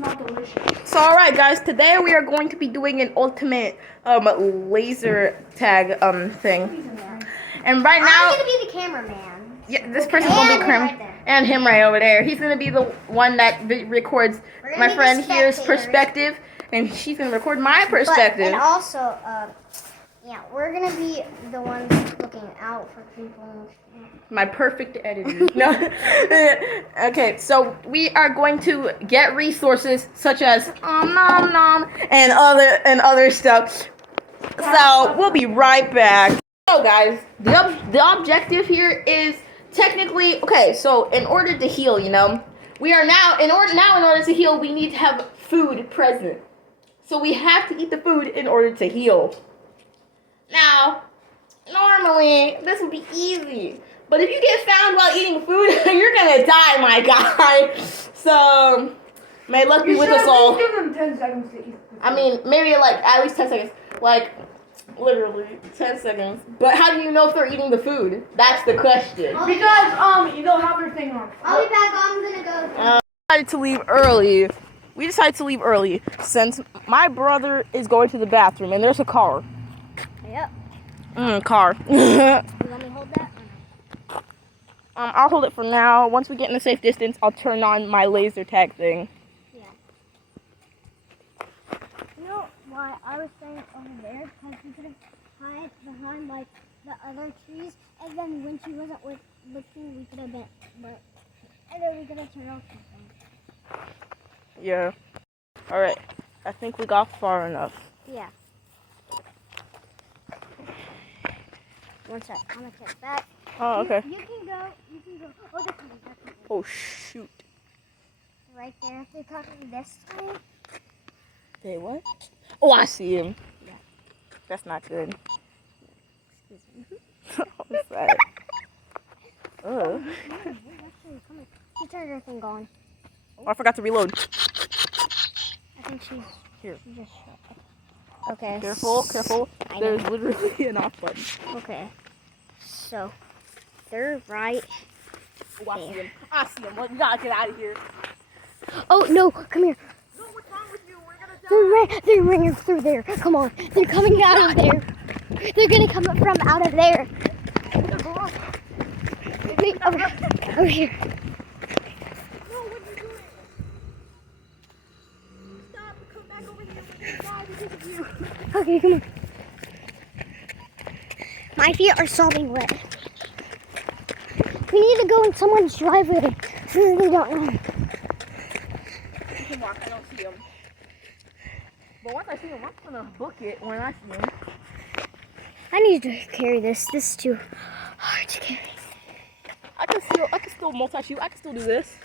smell delicious. So, alright guys, today we are going to be doing an ultimate laser tag thing. And right now, I'm gonna be the cameraman. yeah, this person's gonna be right there. and him right over there. He's gonna be the one that records my friend here's perspective, and she's gonna record my perspective. And also, yeah, we're gonna be the ones looking out for people. My perfect editor. No. Okay, so we are going to get resources such as nom nom and other stuff. So we'll be right back. So guys, the objective here is technically okay. So in order to heal, we are now in order to heal, we need to have food present. So we have to eat the food in order to heal. Now, normally this would be easy. But if you get found while eating food, you're gonna die, my guy. So, may luck be with us all. Give them 10 seconds to eat. I mean, maybe like at least 10 seconds. Like, literally 10 seconds. But how do you know if they're eating the food? That's the question. Because you don't have your thing on. I'll be back. I'm gonna go. Decided to leave early. We decided to leave early since my brother is going to the bathroom and there's a car. Yep. Car. You want me to hold that? I'll hold it for now. Once we get in a safe distance, I'll turn on my laser tag thing. Yeah. You know why I was saying over there? Because we could hide behind like the other trees, and then when she wasn't looking, we could have been, and then we could have turned off something. Yeah. Alright. I think we got far enough. Yeah. One sec. I'm gonna take back. Oh, okay. You can go. Oh, they're coming. Oh, shoot. Right there. They're coming this time. Hey, what? Oh, I see him. Yeah. That's not good. Excuse me. What's that? Oh. Actually, come on. She turned her thing on. Oh, I forgot to reload. I think she's Here. She just shut up. Okay. Careful. I know. There's literally an off button. Okay. So, they're right. Oh, I see him. Well, you gotta get out of here. Oh, no. Come here. No, what's wrong with you? We're gonna die. They're running through there. Come on. They're coming out of there. They're going to come up from out of there. Wait, over here. No, what are you doing? Stop. Come back over here. We're gonna die because of you. Okay, come on. My feet are sopping wet. We need to go in someone's driveway so they don't know. You can walk. I don't see him. But once I see him, I'm gonna book it when I see him. I need to carry this. This is too hard to carry. I can still multi-shoot. I can still do this.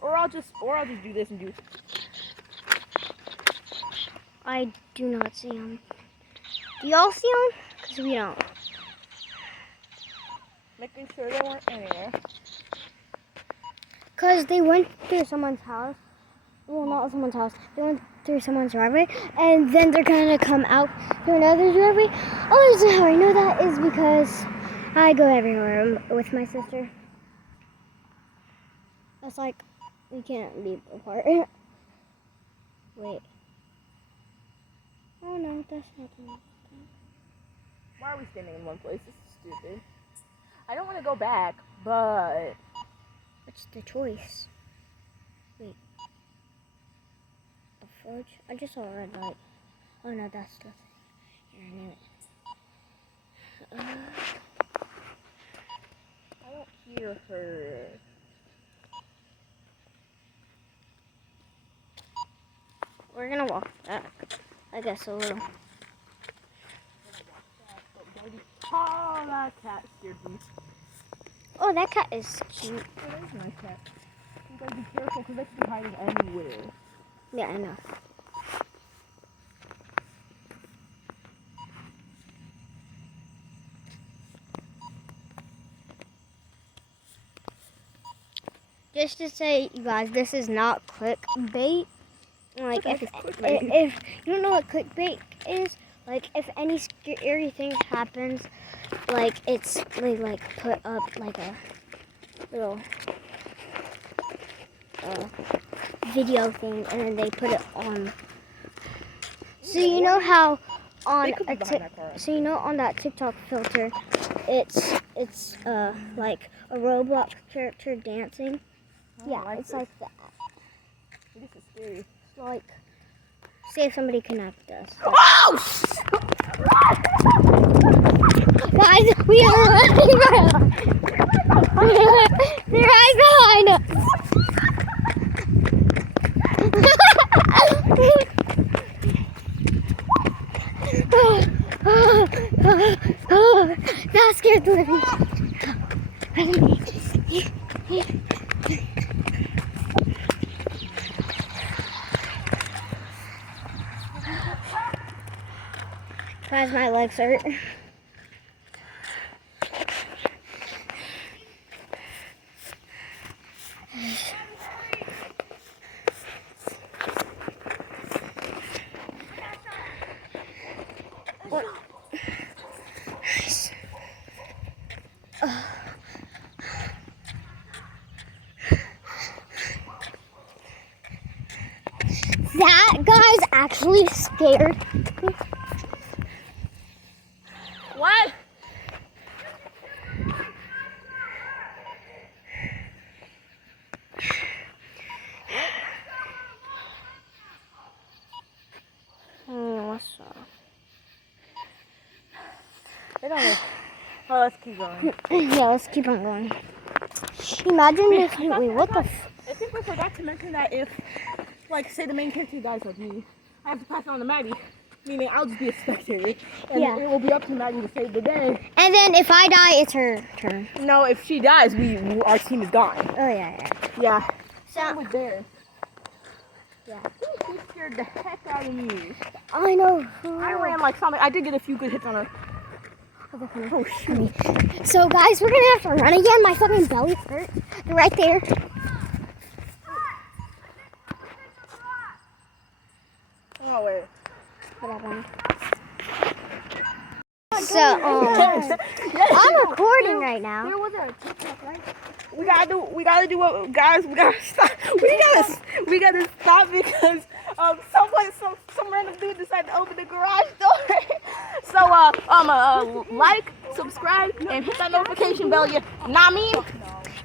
Or I'll just do this and do. I do not see them. Do y'all see them? Because we don't. Making sure they weren't anywhere. Because they went through someone's house. Well, not someone's house. They went through someone's driveway. And then they're going to come out through another driveway. Oh, the reason how I know that is because I go everywhere with my sister. That's like, we can't be apart. Wait. Oh, no, that's not the one. Why are we standing in one place? This is stupid. I don't want to go back, but... What's the choice? Wait. A forge? I just saw a red light. Oh no, that's the thing. Here, I knew it. I don't hear her. We're gonna walk back. I guess a little. Oh, that cat scared me. Oh, that cat is cute. Oh, that is a nice cat. You gotta be careful because they can be hiding anywhere. Yeah, I know. Just to say, you guys, this is not clickbait. Like, if you don't know what clickbait is, like, if any scary thing happens, like they like put up like a little video thing, and then they put it on. So you know how on on that TikTok filter, it's like a Roblox character dancing. Yeah, it's like that. This is scary. It's like, say if somebody connects us. Oh! Guys, we are running around. They're right behind us. That scared the living. Guys, my legs hurt. That guy's actually scared. What? What's up? I don't know. Oh, let's keep going. Yeah, let's keep on going. Imagine if wait, what the? I think we forgot to mention that if, like, say the main character dies like me, I have to pass it on to Maddie. Meaning I'll just be a spectator. And Yeah. it will be up to Maddie to save the day. And then if I die, it's her turn. No, if she dies, our team is gone. Oh yeah. Yeah. So was there. yeah. She scared the heck out of me. I know. I ran like something. I did get a few good hits on her. Oh shoot. So guys, we're gonna have to run again. My fucking belly hurts. They're right there. Oh wait. So I'm recording right now. There was a TikTok, right? We gotta do what, guys. We gotta stop. We gotta stop because some random dude decided to open the garage door. So like, subscribe, and hit that notification bell. Yeah, nah, me.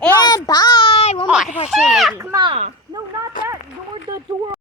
And bye. We'll make a part two, maybe. Heck nah. No, not that. The door.